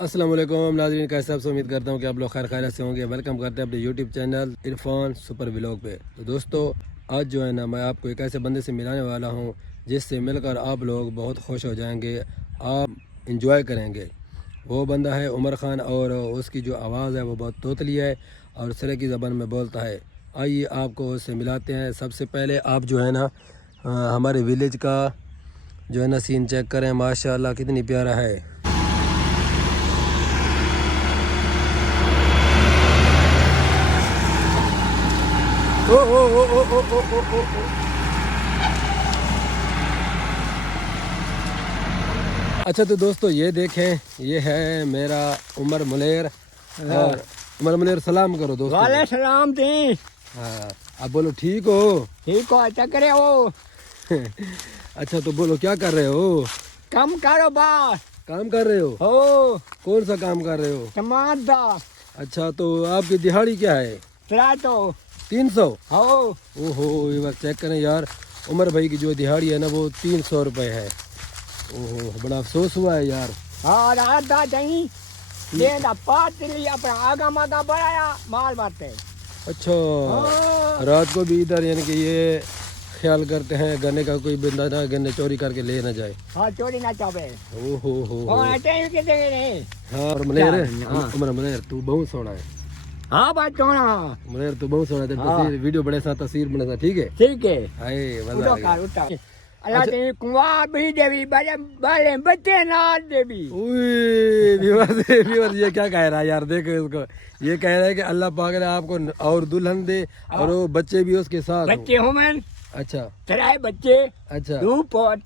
السلام علیکم ناظرین، کیسے آپ سے؟ امید کرتا ہوں کہ آپ لوگ خیر خیریت سے ہوں گے۔ ویلکم کرتے ہیں اپنے YouTube channel Irfan super vlog پہ۔ تو دوستو، آج جو ہے نا میں آپ کو ایک ایسے بندے سے ملانے والا ہوں جس سے مل کر آپ لوگ بہت خوش ہو جائیں گے، آپ انجوائے کریں گے۔ وہ بندہ ہے عمر خان، اور اس کی جو آواز ہے وہ بہت توتلی ہے اور سرائیکی زبان میں بولتا ہے۔ آئیے آپ کو اس سے ملاتے ہیں۔ سب سے پہلے آپ جو ہے نا ہمارے ویلیج کا جو ہے نا سین چیک کریں، ماشاءاللہ کتنی پیارا ہے۔ اچھا تو دوستو یہ دیکھیں، یہ ہے میرا عمر منیر۔ اور عمر منیر سلام کرو دوستو۔ وعلیکم السلام دی۔ ہاں اب بولو ٹھیک ہو؟ ٹھیک ہو؟ چکرے ہو؟ اچھا تو بولو کیا کر رہے ہو؟ کم کاروبار کام کر رہے ہو؟ ہو کون سا کام کر رہے ہو؟ سماج دا اچھا تو آپ کی دہاڑی کیا ہے؟ 300 ہو۔ اوہو، یہ بات چیک کریں یار، عمر بھائی کی جو دہاڑی ہے نا وہ 300 روپے ہے۔ اوہو، بڑا افسوس ہوا ہے یار۔ ہاں رات دا چاہیے دین دا پات لیا اپنا آگا ماگا بڑھایا مال باتے۔ اچھا رات کو بھی ادھر یعنی کہ یہ خیال کرتے ہیں گنے کا کوئی بندہ نہ گنے چوری کر کے لے نہ جائے۔ ہاں چوری نہ چاہے۔ اوہو ہاں ٹائم کتے گئے؟ ہاں منیر ہے، عمر منیر تو بہت سونا ہے۔ ہاں بات چونا منیر تو بہت سونا ہے، تصویر ویڈیو بڑے سا تصویر بنے سا، ٹھیک ہے؟ ٹھیک ہے۔ ہائے مزہ آ گیا۔ اللہ تیری کنواں بھی دے بھی بڑے بچے نہ دے بھی۔ ویورز یہ کیا کہہ رہا ہے یار، دیکھو اس کو، یہ کہہ رہا ہے کہ اللہ پاک نے آپ کو اور دلہن دے اور وہ بچے بھی اس کے ساتھ ہوں۔ بچے ہوں میں اچھا ترائے بچے، اچھا،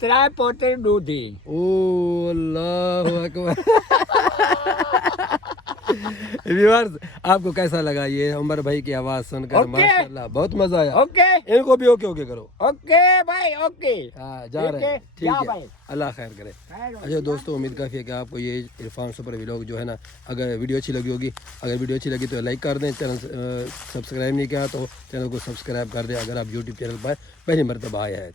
ترائے پوتے دو تھی۔ او اللہ اکبر۔ ویورز آپ کو کیسا لگا یہ عمر بھائی کی آواز سن کر؟ ماشاءاللہ بہت مزہ آیا۔ اوکے ان کو بھی اوکے اوکے کرو۔ اوکے بھائی اوکے۔ ہاں جا رہے ہیں، ٹھیک ہے، بھائی۔ اللہ خیر کرے۔ اچھا دوستو، امید کافی ہے کہ آپ کو یہ عرفان سپر ولاگ جو ہے نا، اگر ویڈیو اچھی لگی ہوگی، اگر ویڈیو اچھی لگی تو لائک کر دیں، چینل سبسکرائب نہیں کیا تو چینل کو سبسکرائب کر دیں اگر آپ یوٹیوب چینل پر پہلی مرتبہ آیا ہے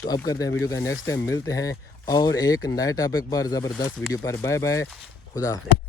تو۔ اب کرتے ہیں ویڈیو کا نیکسٹ ٹائم، ملتے ہیں اور ایک نئے ٹاپک پر زبردست ویڈیو پر۔ بائے بائے، خدا حافظ۔